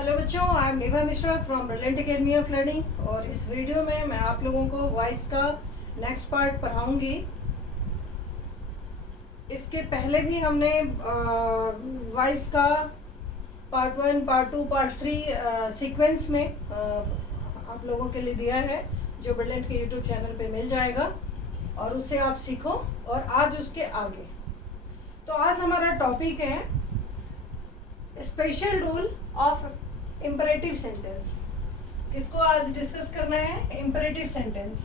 Hello बच्चों, I am निभा Mishra from brilliant academy of learning. और इस वीडियो में मैं आप लोगों को वॉइस का नेक्स्ट पार्ट पढ़ाऊंगी। इसके पहले भी हमने वॉइस का पार्ट 1, पार्ट 2, पार्ट 3 सीक्वेंस में आप लोगों के लिए दिया है, जो ब्रिलियंट के यूट्यूब चैनल पे मिल जाएगा और उससे आप सीखो। और आज उसके आगे तो आज हमारा टॉपिक है special rule of imperative sentence. किसको आज डिस्कस करना है? इम्परेटिव सेंटेंस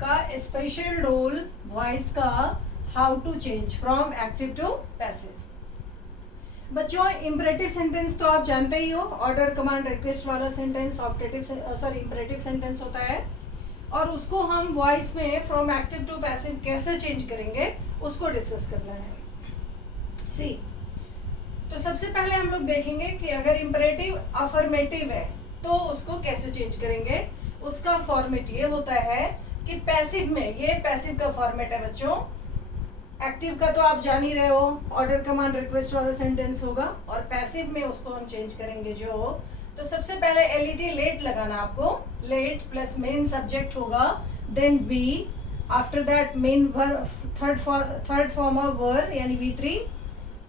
का स्पेशल रूल, वॉइस का how to change from active to passive. बच्चों, इम्परेटिव सेंटेंस तो आप जानते ही हो, ऑर्डर कमांड रिक्वेस्ट वाला सेंटेंस इम्परेटिव सेंटेंस होता है। और उसको हम वॉइस में फ्रॉम एक्टिव टू पैसिव कैसे चेंज करेंगे उसको डिस्कस करना है। सी, तो सबसे पहले हम लोग देखेंगे कि अगर इम्परेटिव अफर्मेटिव है तो उसको कैसे चेंज करेंगे। उसका फॉर्मेट ये होता है कि पैसिव में, ये पैसिव का फॉर्मेट है बच्चों। एक्टिव का तो आप जान ही रहे हो, ऑर्डर कमांड रिक्वेस्ट वाला सेंटेंस होगा। और पैसिव में उसको हम चेंज करेंगे जो, तो सबसे पहले एलईडी लेट लगाना आपको। लेट प्लस मेन सब्जेक्ट होगा, then be, after that main verb, third form of verb यानी V3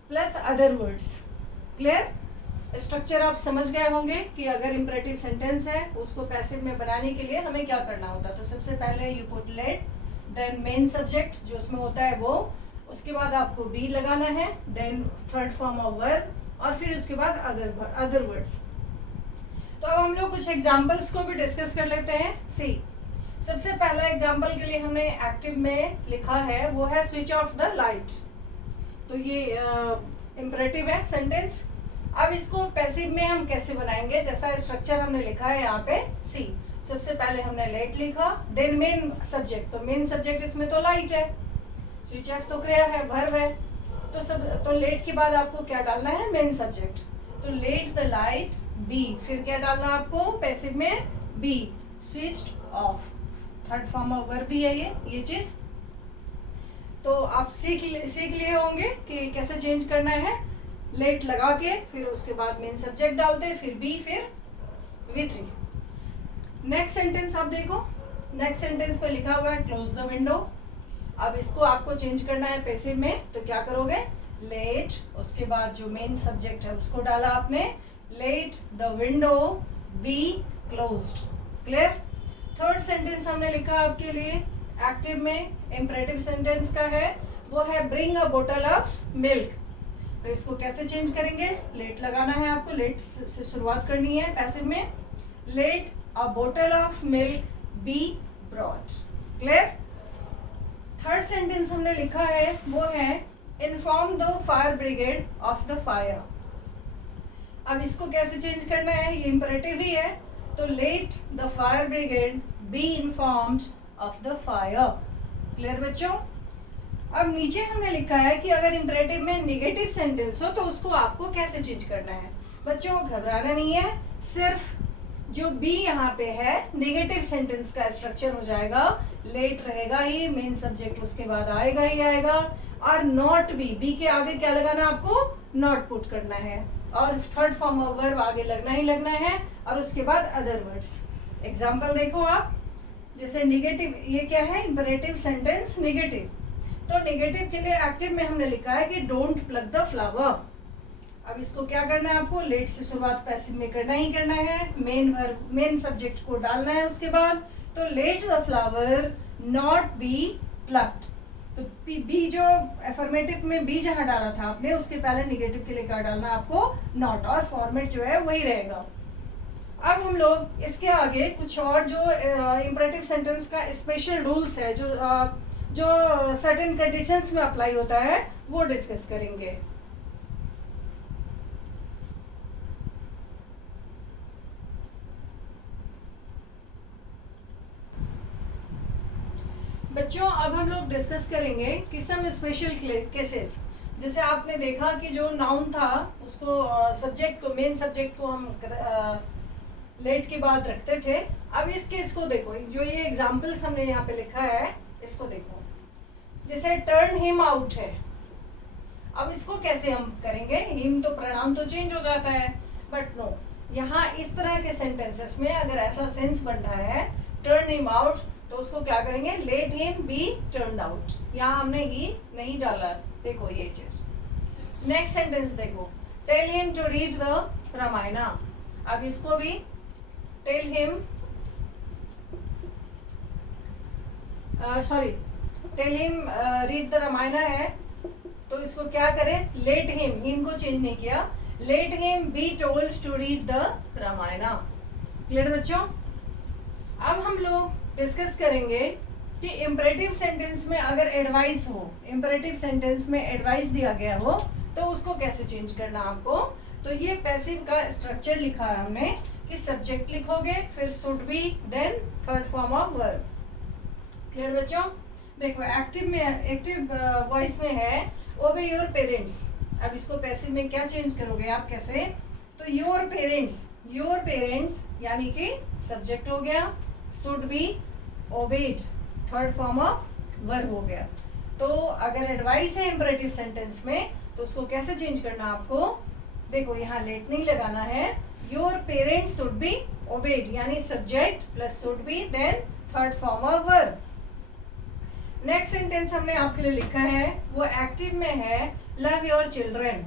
plus other words. Clear? Structure आप समझ गए होंगे कि अगर इम्परेटिव सेंटेंस है उसको पैसिव में बनाने के लिए हमें क्या करना होता है। तो सबसे पहले you put let, then main subject जो उसमें होता है वो, उसके बाद आपको बी लगाना है, then third form of verb और फिर उसके बाद अदर वर्ड्स। तो अब हम लोग कुछ एग्जाम्पल्स को भी डिस्कस कर लेते हैं। सी, सबसे पहला एग्जाम्पल के लिए हमने एक्टिव में लिखा है वो है स्विच ऑफ द लाइट। तो ये इम्परेटिव है सेंटेंस। अब इसको पैसिव में हम कैसे बनाएंगे, जैसा स्ट्रक्चर हमने लिखा है यहाँ पे। सी, सबसे पहले हमने लेट लिखा, देन मेन सब्जेक्ट। तो मेन सब्जेक्ट इसमें तो लाइट है, स्विच ऑफ तो क्रिया है, वर्ब है। तो लेट के बाद आपको क्या डालना है? Main subject. तो लेट द लाइट बी, फिर क्या डालना आपको पैसिव में? Be, switched off. Third form of verb भी है ये चीज। तो आप सीख लिए होंगे कि कैसे चेंज करना है। लेट लगा के फिर उसके बाद मेन सब्जेक्ट डालते, फिर बी, फिर V3। नेक्स्ट सेंटेंस आप देखो, नेक्स्ट सेंटेंस पे लिखा हुआ है क्लोज द विंडो। अब इसको आपको चेंज करना है पैसिव में, तो क्या करोगे? लेट, उसके बाद जो मेन सब्जेक्ट है उसको डाला आपने, let the window be closed. Clear? Third sentence हमने लिखा आपके लिए एक्टिव में, इम्परेटिव सेंटेंस का है, वो है ब्रिंग अ बोतल ऑफ मिल्क। तो इसको कैसे चेंज करेंगे? लेट लगाना है आपको, लेट से शुरुआत करनी है पैसिव में। लेट अ बोतल of milk be brought. Clear? Third sentence हमने लिखा है वो है inform the fire brigade of the fire. अब इसको कैसे चेंज करना है? ये इम्परेटिव ही है, तो let the fire brigade be informed of the fire. Clear बच्चों? अब नीचे हमने लिखा है कि अगर इम्परेटिव में निगेटिव सेंटेंस हो तो उसको आपको कैसे चेंज करना है। बच्चों, घबराना नहीं है, सिर्फ जो बी यहाँ पे है निगेटिव सेंटेंस का स्ट्रक्चर हो जाएगा। लेट रहेगा ही, मेन सब्जेक्ट उसके बाद आएगा ही आएगा। और नॉट बी के आगे क्या लगाना आपको? नॉट पुट करना है। और थर्ड फॉर्म ऑफ वर्ब आगे लगना ही लगना है, और उसके बाद अदर वर्ड्स। एग्जाम्पल देखो आप, जैसे निगेटिव, ये क्या है? Imperative sentence negative. तो निगेटिव के लिए एक्टिव में हमने लिखा है कि डोंट प्लग द फ्लावर। अब इसको क्या करना है आपको? लेट से शुरुआत पैसिव में करना ही करना है, मेन सब्जेक्ट को डालना है उसके बाद। तो let the flower not be plugged. तो बी जो अफर्मेटिव में बी जहां डाला था आपने, उसके पहले निगेटिव के लिए क्या डालना है आपको? नॉट। और फॉर्मेट जो है वही रहेगा। अब हम लोग इसके आगे कुछ और जो इम्परेटिव सेंटेंस का स्पेशल रूल्स है, जो सर्टेन कंडीशंस में अप्लाई होता है, वो डिस्कस करेंगे। बच्चों, अब हम लोग डिस्कस करेंगे कि सम स्पेशल केसेस। जैसे आपने देखा कि जो नाउन था उसको सब्जेक्ट को, मेन सब्जेक्ट को हम लेट के बाद रखते थे। अब इस केस को देखो, जो ये एग्जाम्पल्स हमने यहाँ पे लिखा है इसको देखो। जैसे टर्न हिम आउट है, अब इसको कैसे हम करेंगे? हिम तो प्रनाउन तो चेंज हो जाता है, बट नो, यहाँ इस तरह के सेंटेंसेस में अगर ऐसा सेंस बन रहा है टर्न हिम आउट, तो उसको क्या करेंगे, let him be turn out. यहाँ हमने ही नहीं डाला, देखो ये चीज। नेक्स्ट सेंटेंस देखो, tell him to read the Ramayana. अब इसको भी tell him, sorry tell him read the Ramayana है, तो इसको क्या करें, लेट हिम को चेंज नहीं किया, let him be told to read the Ramayana. Clear बच्चों? अब हम लोग डिस्कस करेंगे कि इम्परेटिव सेंटेंस में अगर एडवाइस हो, इम्परेटिव सेंटेंस में एडवाइस दिया गया हो, तो उसको कैसे चेंज करना आपको। तो ये पैसिव का स्ट्रक्चर लिखा है हमने कि सब्जेक्ट लिखोगे, फिर should be, then third form of verb. Clear बच्चों? देखो एक्टिव में, एक्टिव वॉइस में है ओबे योर पेरेंट्स। अब इसको पैसिव में क्या चेंज करोगे आप, कैसे, तो योर पेरेंट्स यानी कि सब्जेक्ट हो गया, should be obeyed third form of verb हो गया। तो अगर एडवाइस है इम्परेटिव सेंटेंस में, तो उसको कैसे चेंज करना आपको, देखो यहाँ लेट नहीं लगाना है, your parents should be obeyed यानी subject plus should be, then third form of verb. Next sentence हमने आपके लिए लिखा है, वो एक्टिव में है, लव योर चिल्ड्रन।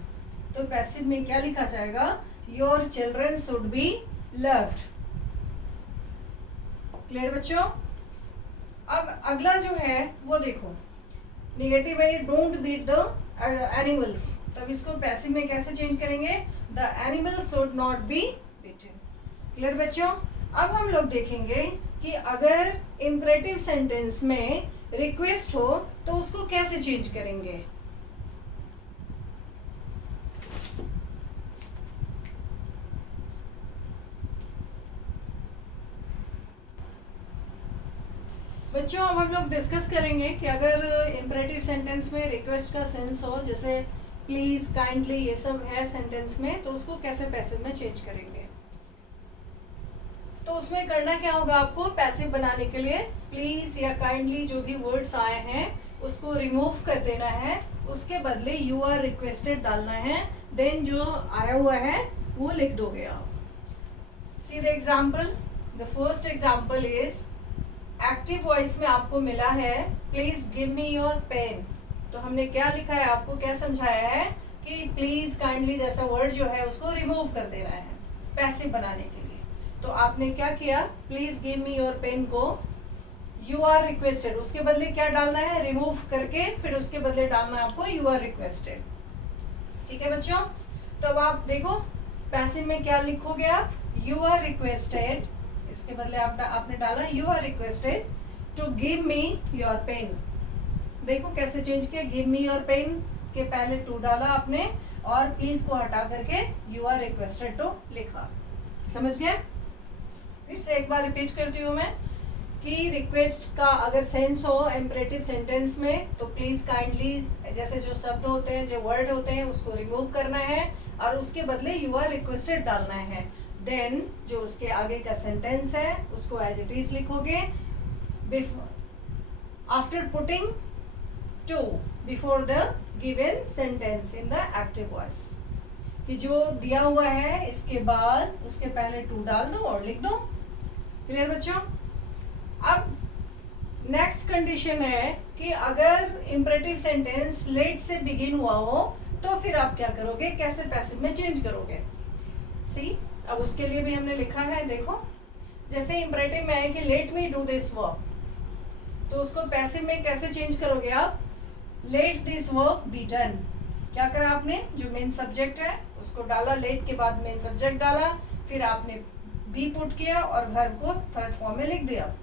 तो पैसिव में क्या लिखा जाएगा, your children should be loved. Clear बच्चों? अब अगला जो है वो देखो, नेगेटिव है, डोंट बीट द एनिमल्स। तो अब इसको पैसिव में कैसे चेंज करेंगे, the animals should not be beaten. Clear बच्चों? अब हम लोग देखेंगे कि अगर इम्परेटिव सेंटेंस में रिक्वेस्ट हो तो उसको कैसे चेंज करेंगे। बच्चों अब हम लोग डिस्कस करेंगे कि अगर इम्परेटिव सेंटेंस में रिक्वेस्ट का सेंस हो, जैसे प्लीज, काइंडली, ये सब है सेंटेंस में, तो उसको कैसे पैसिव में चेंज करेंगे। तो उसमें करना क्या होगा आपको, पैसिव बनाने के लिए प्लीज या काइंडली जो भी वर्ड्स आए हैं उसको रिमूव कर देना है, उसके बदले यू आर रिक्वेस्टेड डालना है, देन जो आया हुआ है वो लिख दोगे आप। See the example, the first example is active voice में आपको मिला है please give me your pen. तो हमने क्या लिखा है, आपको क्या समझाया है कि प्लीज काइंडली जैसा वर्ड जो है उसको रिमूव कर देना है पैसिव बनाने के लिए। तो आपने क्या किया, please give me your pen को यू आर रिक्वेस्टेड, उसके बदले क्या डालना है, रिमूव करके फिर उसके बदले डालना है आपको यू आर रिक्वेस्टेड। ठीक है बच्चों? तो अब आप देखो पैसिव में क्या लिखोगे आप, यू आर रिक्वेस्टेड, इसके बदले आपने डाला you are requested to give me your pen. देखो कैसे चेंज किया, गिव मी योर पेन के पहले टू डाला आपने और प्लीज को हटा करके यू आर रिक्वेस्टेड टू लिखा। समझ गए? फिर से एक बार रिपीट करती हूँ मैं कि रिक्वेस्ट का अगर सेंस हो इम्परेटिव सेंटेंस में, तो प्लीज काइंडली जैसे जो शब्द होते हैं, जो वर्ड होते हैं, उसको रिमूव करना है और उसके बदले यू आर रिक्वेस्टेड डालना है। देन जो उसके आगे का सेंटेंस है उसको एज इट इज लिखोगे, after putting to before the given sentence in the active voice, कि जो दिया हुआ है इसके बाद उसके पहले टू डाल दो और लिख दो। क्लियर बच्चों? अब नेक्स्ट कंडीशन है कि अगर इम्परेटिव सेंटेंस लेट से बिगिन हुआ हो तो फिर आप क्या करोगे, कैसे पैसिव में चेंज करोगे। सी, अब उसके लिए भी हमने लिखा है, देखो जैसे इम्परेटिव में है कि let me do this work, तो उसको पैसिव में कैसे चेंज करोगे आप, let this work be done. क्या करा आपने, जो मेन सब्जेक्ट है उसको डाला, लेट के बाद मेन सब्जेक्ट डाला, फिर आपने बी पुट किया और वर्ब को थर्ड फॉर्म में लिख दिया।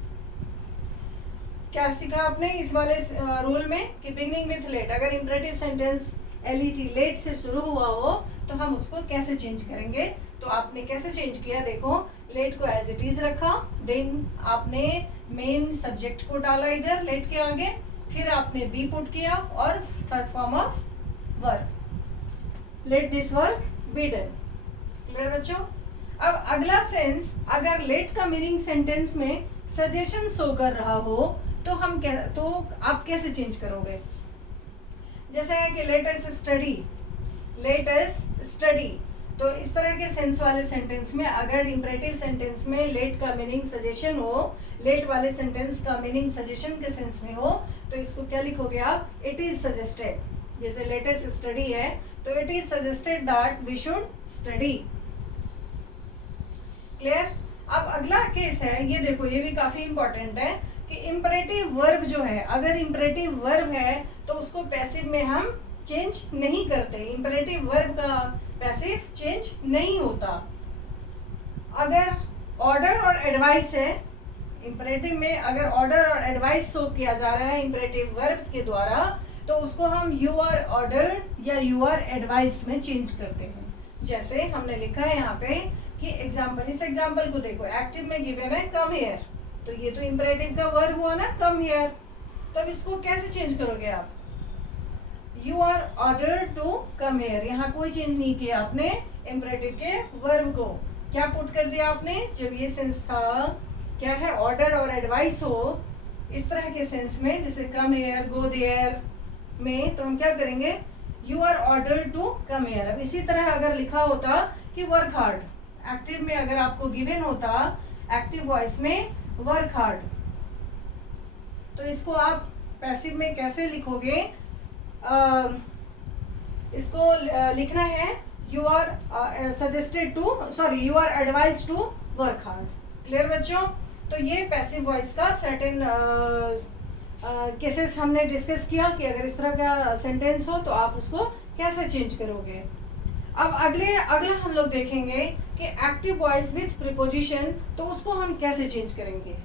क्या सीखा आपने इस वाले रूल में कि बिगिनिंग विथ लेट, अगर इम्परेटिव सेंटेंस एलईटी लेट से शुरू हुआ हो तो हम उसको कैसे चेंज करेंगे। तो आपने कैसे चेंज किया, देखो लेट को एज इट इज रखा, देन आपने मेन सब्जेक्ट को डाला इधर लेट के आगे, फिर आपने बी पुट किया और third form of verb, let this work be done. Clear बच्चों? अब अगला सेंस, अगर लेट का मीनिंग सेंटेंस में सजेशन शो कर रहा हो तो आप कैसे चेंज करोगे। जैसे है कि लेट अस स्टडी, तो इस तरह के सेंस वाले सेंटेंस में अगर इंपरेटिव सेंटेंस में लेट का मीनिंग सजेशन हो, लेट वाले सेंटेंस का मीनिंग सजेशन के सेंस में हो, तो इसको क्या लिखोगे आप? It is suggested. जैसे लेटेस्ट स्टडी है तो it is suggested that we should study. Clear? अब अगला केस है, ये देखो, ये भी काफी इंपॉर्टेंट है कि इंपरेटिव वर्ब जो है, अगर इंपरेटिव वर्ब है तो उसको पैसिव में हम चेंज नहीं करते। इंपरेटिव वर्ब का पैसिव चेंज नहीं होता। अगर ऑर्डर और एडवाइस है, इंपरेटिव में अगर ऑर्डर और एडवाइस शो किया जा रहा है इंपरेटिव वर्ब के द्वारा, तो उसको हम यू आर ऑर्डर्ड या यू आर एडवाइस्ड में चेंज करते हैं। जैसे हमने लिखा है यहाँ पे कि एग्जाम्पल, इस एग्जाम्पल को देखो, एक्टिव में गिवन है कम हियर, तो ये तो इंपरेटिव का वर्ब हुआ ना, कम हियर। तो अब इसको कैसे चेंज करोगे आप? You are ordered to come here, यहाँ कोई चेंज नहीं किया आपने इंपरेटिव के वर्ब को। क्या पुट कर दिया आपने? जब ये सेंस था, क्या है, ऑर्डर और एडवाइस हो, इस तरह के सेंस में, जैसे कम हियर, गो देयर में, तो हम क्या करेंगे? You are ordered to come here. अब इसी तरह अगर लिखा होता कि वर्क हार्ड, एक्टिव में अगर आपको गिवन होता एक्टिव वॉइस में वर्क हार्ड, तो इसको आप पैसिव में कैसे लिखोगे? इसको लिखना है you are suggested to, sorry, you are advise to work hard. Clear बच्चों? तो ये पैसिव वॉइस का सर्टेन केसेस हमने डिस्कस किया कि अगर इस तरह का सेंटेंस हो तो आप उसको कैसे चेंज करोगे। अब अगला हम लोग देखेंगे कि एक्टिव वॉइस विथ प्रीपोजिशन, तो उसको हम कैसे चेंज करेंगे।